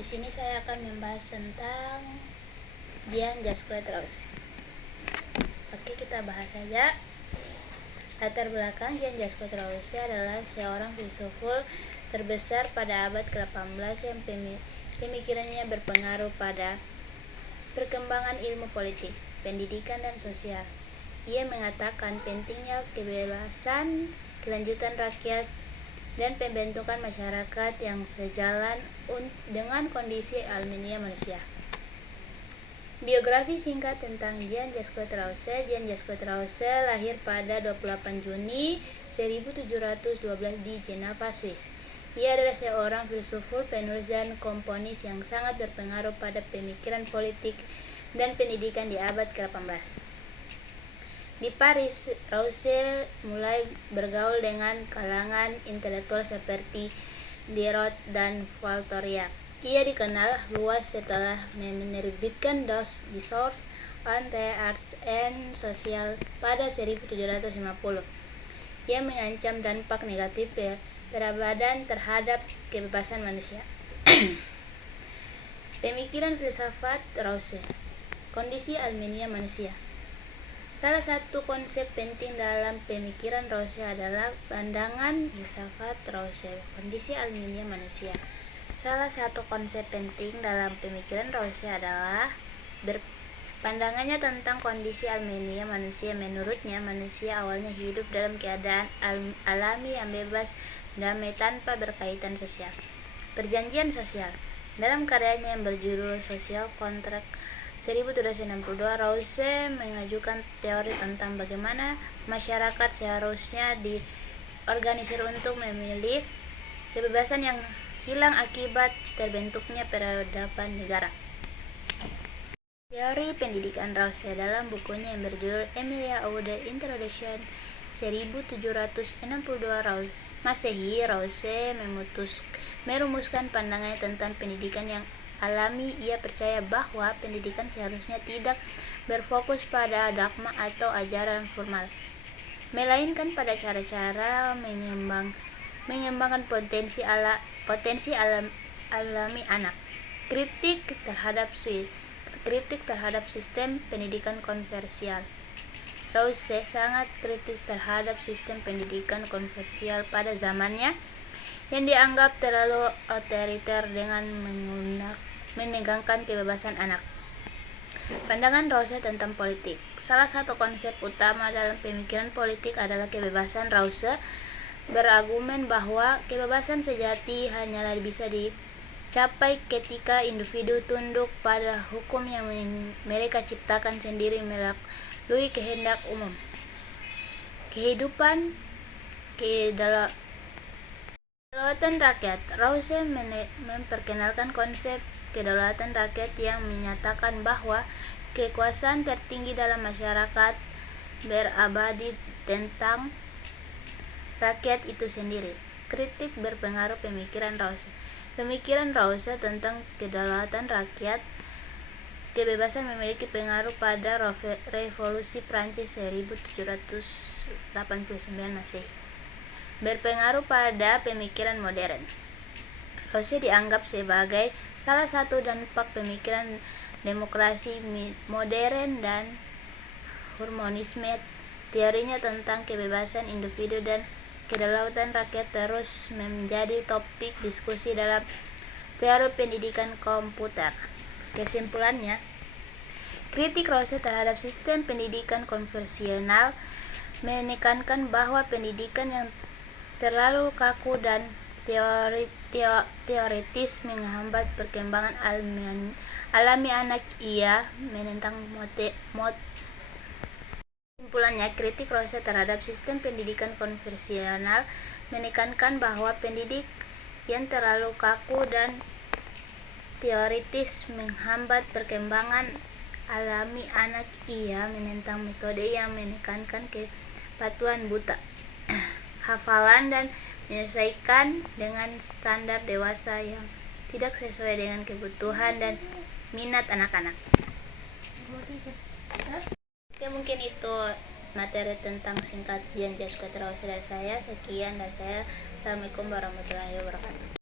Di sini saya akan membahas tentang Jean Jacques Rousseau. Oke, kita bahas saja. Latar belakang Jean Jacques Rousseau adalah seorang filsuf terbesar pada abad ke-18 yang pemikirannya berpengaruh pada perkembangan ilmu politik, pendidikan, dan sosial. Ia mengatakan pentingnya kebebasan, kelanjutan rakyat, dan pembentukan masyarakat yang sejalan dengan kondisi alamiah manusia. Biografi singkat tentang Jean Jacques Rousseau. Jean Jacques Rousseau lahir pada 28 Juni 1712 di Geneva, Swiss. Ia adalah seorang filsuf, penulis, dan komponis yang sangat berpengaruh pada pemikiran politik dan pendidikan di abad ke-18. Di Paris, Rousseau mulai bergaul dengan kalangan intelektual seperti Diderot dan Voltaire. Ia dikenal luas setelah menerbitkan Deux Discours on the Arts and Social pada 1750. Ia mengancam dampak negatif peradaban terhadap kebebasan manusia. Pemikiran filsafat Rousseau. Kondisi alamiah manusia. Salah satu konsep penting dalam pemikiran Rousseau adalah pandangan filsafat Rousseau, kondisi alamiah manusia. Salah satu konsep penting dalam pemikiran Rousseau adalah pandangannya tentang kondisi alamiah manusia. Menurutnya, manusia awalnya hidup dalam keadaan alami yang bebas, damai, tanpa berkaitan sosial. Perjanjian sosial. Dalam karyanya yang berjudul Social Contract 1762, Rousseau mengajukan teori tentang bagaimana masyarakat seharusnya diorganisir untuk memilih kebebasan yang hilang akibat terbentuknya peradaban negara. Teori pendidikan Rousseau. Dalam bukunya yang berjudul Emilia Aude Introduction 1762 Masehi, Rousseau merumuskan pandangannya tentang pendidikan yang alami. Ia percaya bahwa pendidikan seharusnya tidak berfokus pada dogma atau ajaran formal, melainkan pada cara-cara mengembangkan potensi alami anak. Kritik terhadap sistem pendidikan konvensional. Rousseau sangat kritis terhadap sistem pendidikan konvensional pada zamannya yang dianggap terlalu otoriter dengan menegangkan kebebasan anak. Pandangan Rousseau tentang politik. Salah satu konsep utama dalam pemikiran politik adalah kebebasan. Rousseau berargumen bahwa kebebasan sejati hanyalah bisa dicapai ketika individu tunduk pada hukum yang mereka ciptakan sendiri melalui kehendak umum. Kedaulatan rakyat. Rousseau memperkenalkan konsep kedaulatan rakyat yang menyatakan bahwa kekuasaan tertinggi dalam masyarakat berabadi tentang rakyat itu sendiri. Kritik berpengaruh pemikiran Rousseau. Pemikiran Rousseau tentang kedaulatan rakyat, kebebasan memiliki pengaruh pada revolusi Prancis 1789 Masehi. Berpengaruh pada pemikiran modern. Rousseau dianggap sebagai salah satu dampak pemikiran demokrasi modern dan humanisme. Teorinya tentang kebebasan individu dan kedaulatan rakyat terus menjadi topik diskusi dalam teori pendidikan komputer. Kesimpulannya, kritik Rousseau terhadap sistem pendidikan konvensional menekankan bahwa pendidikan yang terlalu kaku dan teoritis menghambat perkembangan alami anak. Ia menentang Kesimpulannya, kritik Rousseau terhadap sistem pendidikan konvensional menekankan bahwa pendidik yang terlalu kaku dan teoritis menghambat perkembangan alami anak. Ia menentang metode yang menekankan kepatuhan buta, hafalan, dan menyesuaikan dengan standar dewasa yang tidak sesuai dengan kebutuhan dan minat anak-anak. Oke, mungkin itu materi tentang singkat Jean Jacques Rousseau dari saya. Sekian dari saya. Assalamualaikum warahmatullahi wabarakatuh.